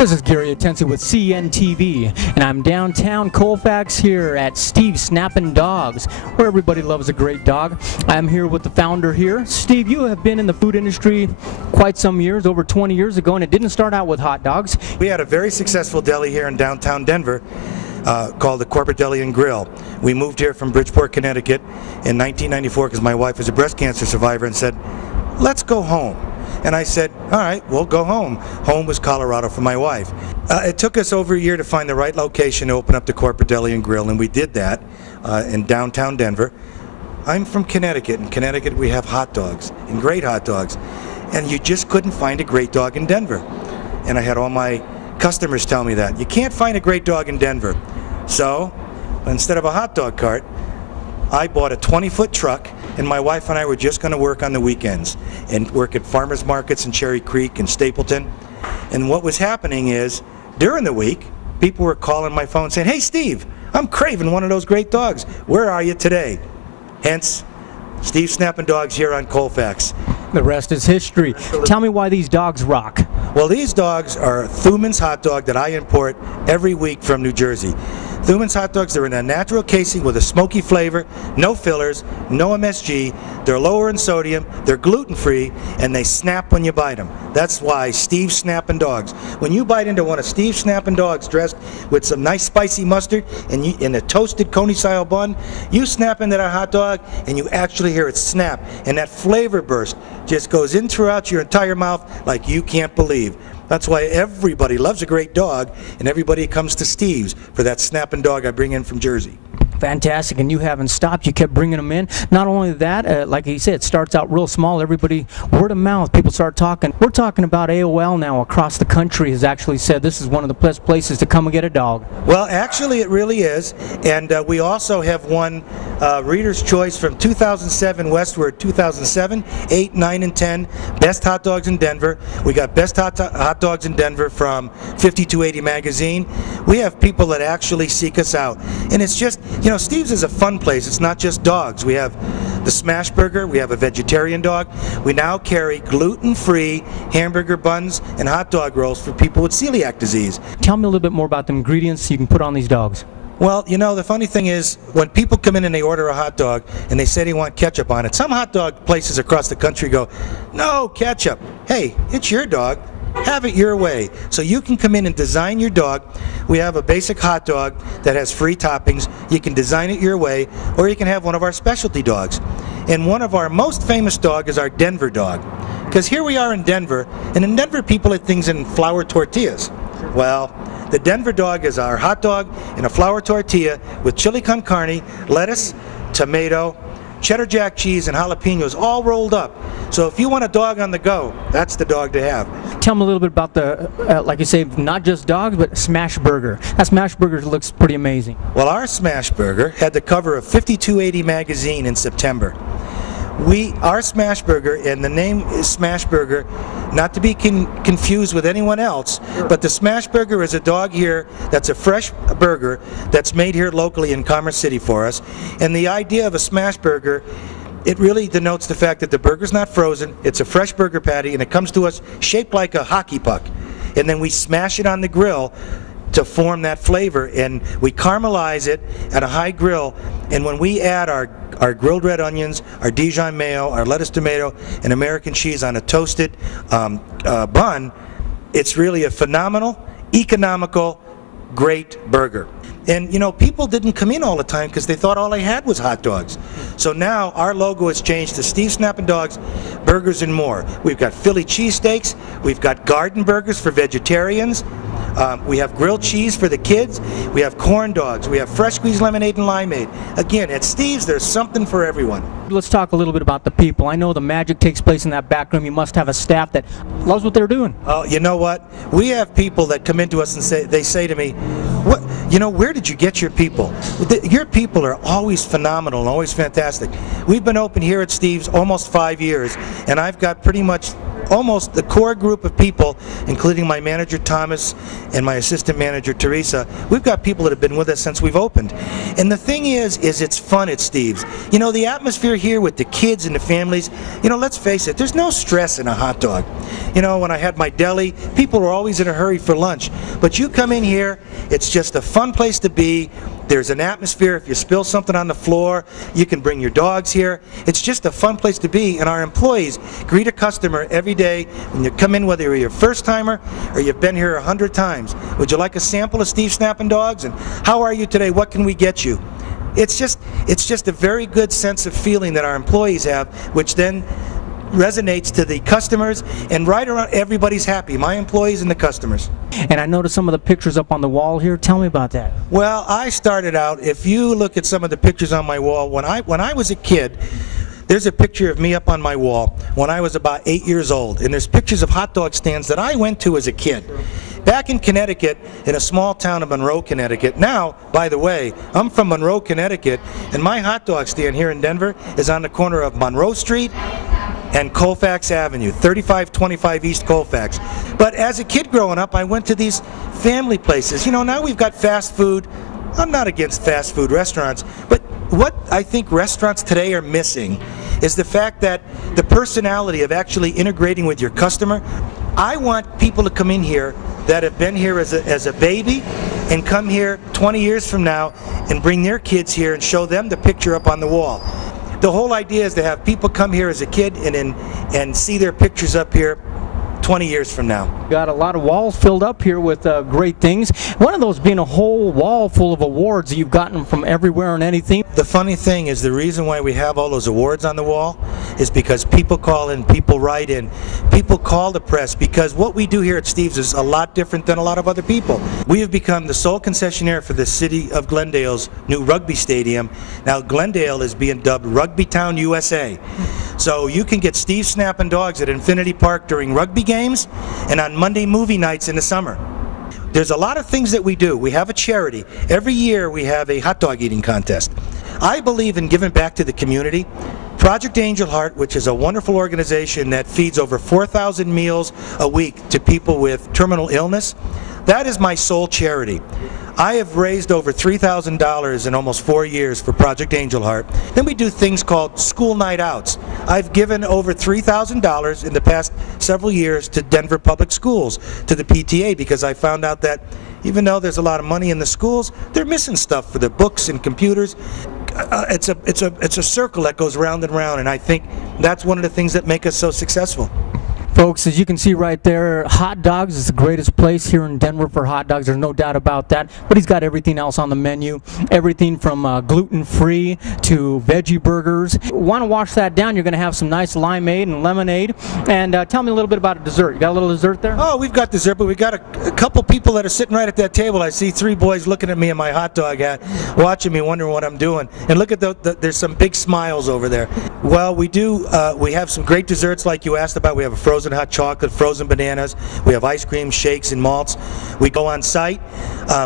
This is Gary Atensi with CNTV, and I'm downtown Colfax here at SteveSnappin Dogs, where everybody loves a great dog. I'm here with the founder here. Steve, you have been in the food industry quite some years, over 20 years ago, and it didn't start out with hot dogs. We had a very successful deli here in downtown Denver called the Corporate Deli and Grill. We moved here from Bridgeport, Connecticut in 1994 because my wife is a breast cancer survivor and said, let's go home. And I said, all right, we'll go home. Home was Colorado for my wife. It took us over a year to find the right location to open up the Corporate Deli and Grill, and we did that in downtown Denver. I'm from Connecticut. In Connecticut, we have hot dogs, and great hot dogs. And you just couldn't find a great dog in Denver. And I had all my customers tell me that. You can't find a great dog in Denver. So, instead of a hot dog cart, I bought a 20-foot truck, and my wife and I were just going to work on the weekends and work at farmers markets in Cherry Creek and Stapleton. And what was happening is, during the week, people were calling my phone saying, hey Steve, I'm craving one of those great dogs. Where are you today? Hence, SteveSnappin Dogs here on Colfax. The rest is history. Tell me why these dogs rock. Well, these dogs are Thuman's hot dog that I import every week from New Jersey. Thuman's hot dogs, they're in a natural casing with a smoky flavor, no fillers, no MSG, they're lower in sodium, they're gluten-free, and they snap when you bite them. That's why SteveSnappin Dogs. When you bite into one of SteveSnappin Dogs dressed with some nice spicy mustard and in a toasted coney-style bun, you snap into that hot dog and you actually hear it snap, and that flavor burst just goes in throughout your entire mouth like you can't believe. That's why everybody loves a great dog, and everybody comes to Steve's for that snapping dog I bring in from Jersey. Fantastic, and you haven't stopped. You kept bringing them in. Not only that, like he said, it starts out real small. Everybody, word of mouth, people start talking. We're talking about AOL now across the country has actually said this is one of the best places to come and get a dog. Well, actually, it really is, and we also have won Reader's Choice from 2007 westward, 2007, 8, 9, and 10, Best Hot Dogs in Denver. We got Best Hot Dogs in Denver from 5280 magazine. We have people that actually seek us out, and it's just, you know, Steve's is a fun place. It's not just dogs. We have the Smashburger. We have a vegetarian dog. We now carry gluten-free hamburger buns and hot dog rolls for people with celiac disease. Tell me a little bit more about the ingredients you can put on these dogs. Well, you know, the funny thing is, when people come in and they order a hot dog and they say they want ketchup on it, some hot dog places across the country go, no ketchup. Hey, it's your dog. Have it your way. So you can come in and design your dog. We have a basic hot dog that has free toppings. You can design it your way, or you can have one of our specialty dogs. And one of our most famous dog is our Denver dog. Because here we are in Denver, and in Denver people eat things in flour tortillas. Well, the Denver dog is our hot dog in a flour tortilla with chili con carne, lettuce, tomato, cheddar jack cheese, and jalapenos all rolled up. So if you want a dog on the go, that's the dog to have. Tell me a little bit about the, like you say, not just dogs, but Smashburger. That Smashburger looks pretty amazing. Well, our Smashburger had the cover of 5280 magazine in September. Our Smashburger, and the name is Smashburger, not to be confused with anyone else, but the Smashburger is a dog here that's a fresh burger that's made here locally in Commerce City for us. And the idea of a Smashburger, it really denotes the fact that the burger's not frozen, it's a fresh burger patty, and it comes to us shaped like a hockey puck. And then we smash it on the grill to form that flavor, and we caramelize it at a high grill, and when we add our grilled red onions, our Dijon mayo, our lettuce tomato, and American cheese on a toasted bun, it's really a phenomenal, economical, great burger. And you know, people didn't come in all the time because they thought all they had was hot dogs. So now our logo has changed to SteveSnappin Dogs, Burgers and More. We've got Philly cheesesteaks, we've got garden burgers for vegetarians, we have grilled cheese for the kids, we have corn dogs, we have fresh squeezed lemonade and limeade. Again, at Steve's, there's something for everyone. Let's talk a little bit about the people. I know the magic takes place in that back room. You must have a staff that loves what they're doing. Oh, you know what? We have people that come into us and they say to me, "What? You know, where did you get your people?" Your people are always phenomenal and always fantastic. We've been open here at Steve's almost 5 years, and I've got pretty much almost the core group of people, including my manager Thomas and my assistant manager Teresa. We've got people that have been with us since we've opened. And the thing is it's fun at Steve's. You know, the atmosphere here with the kids and the families, you know, let's face it, there's no stress in a hot dog. You know, when I had my deli, people were always in a hurry for lunch. But you come in here, it's just a fun place to be. There's an atmosphere. If you spill something on the floor, you can bring your dogs here. It's just a fun place to be, and our employees greet a customer every day when you come in, whether you're your first timer or you've been here 100 times. Would you like a sample of SteveSnappin Dogs? And how are you today? What can we get you? It's just a very good sense of feeling that our employees have, which then resonates to the customers, and right around everybody's happy, my employees and the customers. And I noticed some of the pictures up on the wall here. Tell me about that. Well, I started out, if you look at some of the pictures on my wall, when I was a kid, there's a picture of me up on my wall when I was about 8 years old, and there's pictures of hot dog stands that I went to as a kid. Back in Connecticut, in a small town of Monroe, Connecticut. Now, by the way, I'm from Monroe, Connecticut, and my hot dog stand here in Denver is on the corner of Monroe Street and Colfax Avenue, 3525 East Colfax. But as a kid growing up, I went to these family places. You know, now we've got fast food. I'm not against fast food restaurants, but what I think restaurants today are missing is the fact that the personality of actually integrating with your customer. I want people to come in here that have been here as a baby and come here 20 years from now and bring their kids here and show them the picture up on the wall. The whole idea is to have people come here as a kid and see their pictures up here 20 years from now. Got a lot of walls filled up here with great things. One of those being a whole wall full of awards that you've gotten from everywhere and anything. The funny thing is the reason why we have all those awards on the wall is because people call in, people write in, people call the press, because what we do here at Steve's is a lot different than a lot of other people. We have become the sole concessionaire for the city of Glendale's new rugby stadium. Now Glendale is being dubbed Rugby Town, USA. So you can get SteveSnappin Dogs at Infinity Park during rugby games and on Monday movie nights in the summer. There's a lot of things that we do. We have a charity. Every year we have a hot dog eating contest. I believe in giving back to the community. Project Angel Heart, which is a wonderful organization that feeds over 4,000 meals a week to people with terminal illness, that is my sole charity. I have raised over $3,000 in almost 4 years for Project Angel Heart. Then we do things called school night outs. I've given over $3,000 in the past several years to Denver Public Schools, to the PTA, because I found out that even though there's a lot of money in the schools, they're missing stuff for the books and computers. It's a circle that goes round and round, and I think that's one of the things that make us so successful. Folks, as you can see right there, hot dogs is the greatest place here in Denver for hot dogs. There's no doubt about that. But he's got everything else on the menu. Everything from gluten-free to veggie burgers. Want to wash that down, you're going to have some nice limeade and lemonade. And tell me a little bit about a dessert. You got a little dessert there? Oh, we've got dessert, but we've got a couple people that are sitting right at that table. I see 3 boys looking at me in my hot dog hat, watching me, wondering what I'm doing. And look at there's some big smiles over there. Well, we have some great desserts like you asked about. We have a frozen hot chocolate, frozen bananas. We have ice cream, shakes, and malts. We go on site.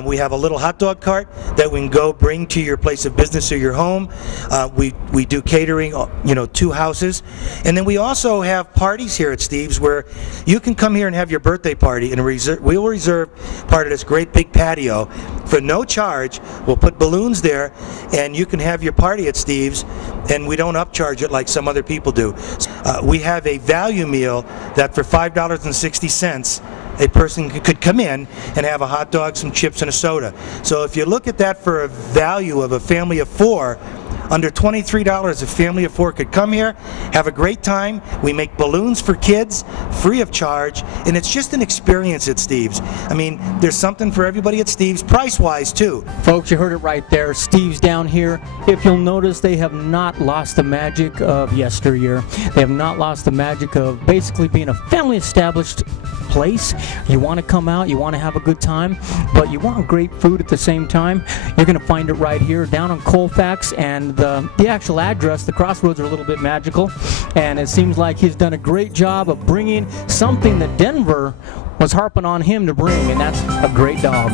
We have a little hot dog cart that we can go bring to your place of business or your home. We do catering, you know, to houses. And then we also have parties here at Steve's where you can come here and have your birthday party, and we'll reserve part of this great big patio for no charge. We'll put balloons there, and you can have your party at Steve's, and we don't upcharge it like some other people do. We have a value meal that for $5.60 a person could come in and have a hot dog, some chips, and a soda. So if you look at that for a value of a family of 4, under $23, a family of 4 could come here, have a great time. We make balloons for kids, free of charge, and it's just an experience at Steve's. I mean, there's something for everybody at Steve's, price-wise too. Folks, you heard it right there. Steve's down here. If you'll notice, they have not lost the magic of yesteryear. They have not lost the magic of basically being a family-established place. You want to come out, you want to have a good time, but you want great food at the same time. You're going to find it right here down on Colfax, and the actual address, the crossroads, are a little bit magical, and it seems like he's done a great job of bringing something that Denver was harping on him to bring, and that's a great dog.